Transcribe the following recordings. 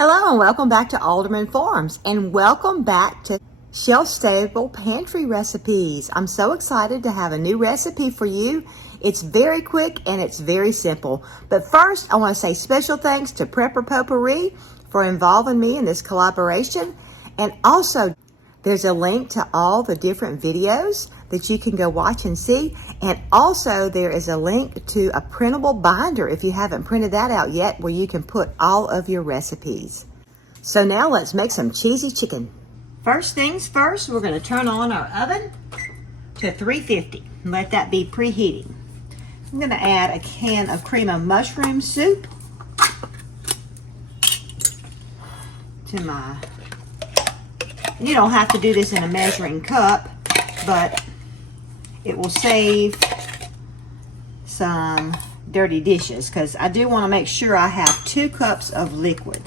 Hello and welcome back to Alderman Farms and welcome back to shelf-stable pantry recipes. I'm so excited to have a new recipe for you. It's very quick and it's very simple. But first, I want to say special thanks to Prepper Potpourri for involving me in this collaboration. And also, there's a link to all the different videos that you can go watch and see. And also there is a link to a printable binder if you haven't printed that out yet, where you can put all of your recipes. So now let's make some cheesy chicken. First things first, we're going to turn on our oven to 350 and let that be preheating. I'm going to add a can of cream of mushroom soup to my... You don't have to do this in a measuring cup, but it will save some dirty dishes, because I do want to make sure I have 2 cups of liquid,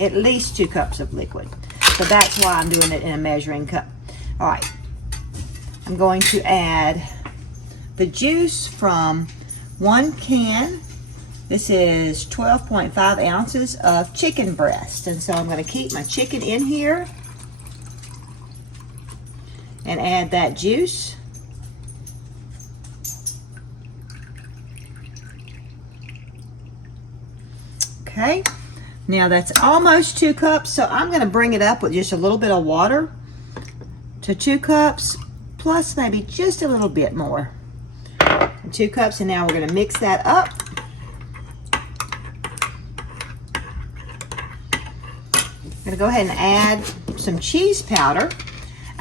at least 2 cups of liquid. So that's why I'm doing it in a measuring cup. All right, I'm going to add the juice from 1 can. This is 12.5 ounces of chicken breast, and so I'm going to keep my chicken in here and add that juice. Okay, now that's almost 2 cups, so I'm going to bring it up with just a little bit of water to 2 cups, plus maybe just a little bit more. 2 cups, and now we're going to mix that up. I'm going to go ahead and add some cheese powder.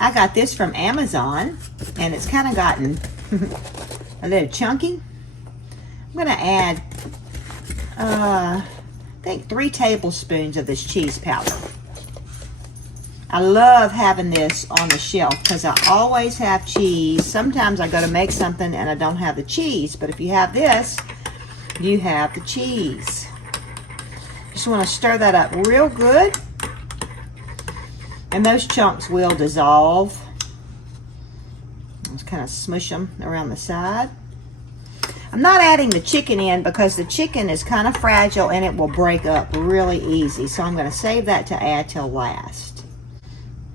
I got this from Amazon, and it's kind of gotten a little chunky. I'm going to add, I think 3 tablespoons of this cheese powder. I love having this on the shelf because I always have cheese. Sometimes I go to make something and I don't have the cheese, but if you have this, you have the cheese. Just want to stir that up real good. And those chunks will dissolve. Just kind of smush them around the side. I'm not adding the chicken in because the chicken is kind of fragile and it will break up really easy. So I'm going to save that to add till last.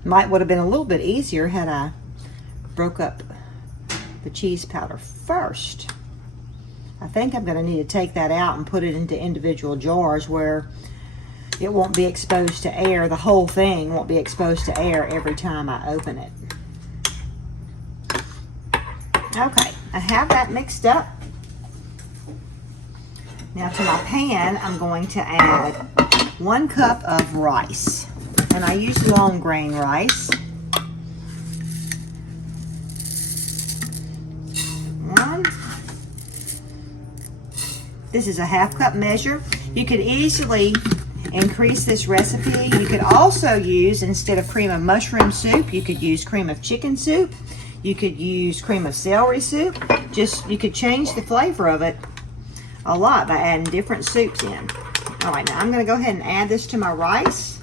Would have been a little bit easier had I broke up the cheese powder first. I think I'm going to need to take that out and put it into individual jars where it won't be exposed to air. The whole thing won't be exposed to air every time I open it. Okay, I have that mixed up. Now to my pan, I'm going to add 1 cup of rice. And I use long grain rice. 1. This is a 1/2 cup measure. You could easily increase this recipe. You could also use, instead of cream of mushroom soup, you could use cream of chicken soup. You could use cream of celery soup. You could change the flavor of it a lot by adding different soups in. All right, now I'm going to go ahead and add this to my rice.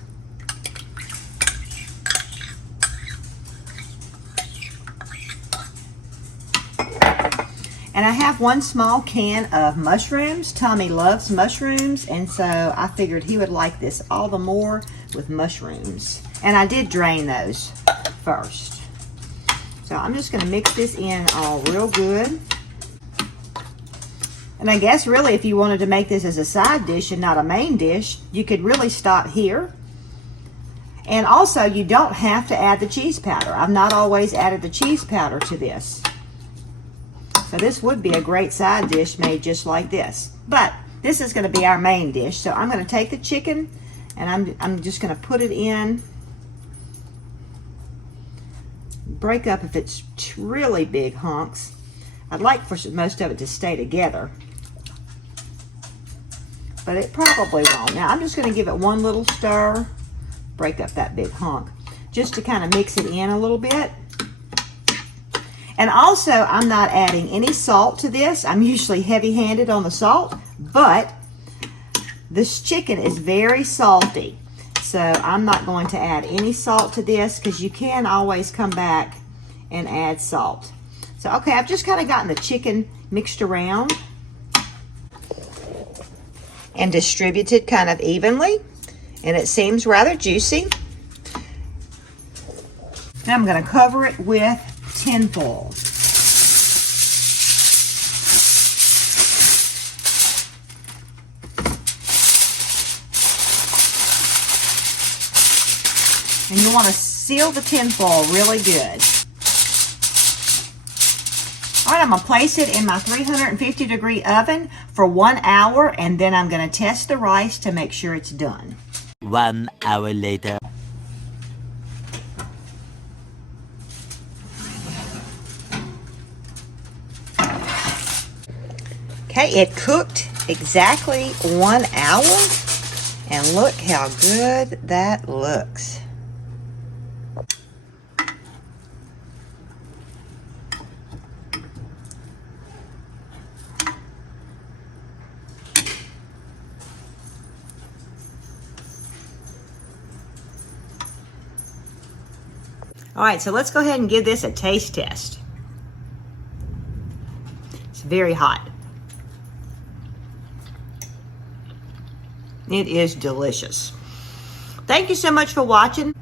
And I have 1 small can of mushrooms. Tommy loves mushrooms, and so I figured he would like this all the more with mushrooms. And I did drain those first. So I'm just going to mix this in all real good. And I guess really if you wanted to make this as a side dish and not a main dish, you could really stop here. And also, you don't have to add the cheese powder. I've not always added the cheese powder to this. So this would be a great side dish made just like this. But this is going to be our main dish. So I'm going to take the chicken and I'm just going to put it in. Break up if it's really big hunks. I'd like for most of it to stay together, but it probably won't. Now I'm just going to give it 1 little stir. Break up that big hunk just to kind of mix it in a little bit. And also, I'm not adding any salt to this. I'm usually heavy-handed on the salt, but this chicken is very salty. So I'm not going to add any salt to this because you can always come back and add salt. So, okay, I've just kind of gotten the chicken mixed around and distributed kind of evenly. and it seems rather juicy. Now I'm going to cover it with tin foil. And you want to seal the tin foil really good. All right, I'm going to place it in my 350 degree oven for 1 hour, and then I'm going to test the rice to make sure it's done. 1 hour later. Okay, it cooked exactly 1 hour, and look how good that looks. All right, so let's go ahead and give this a taste test. It's very hot. It is delicious. Thank you so much for watching.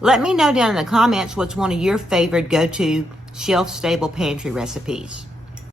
Let me know down in the comments what's one of your favorite go-to shelf-stable pantry recipes.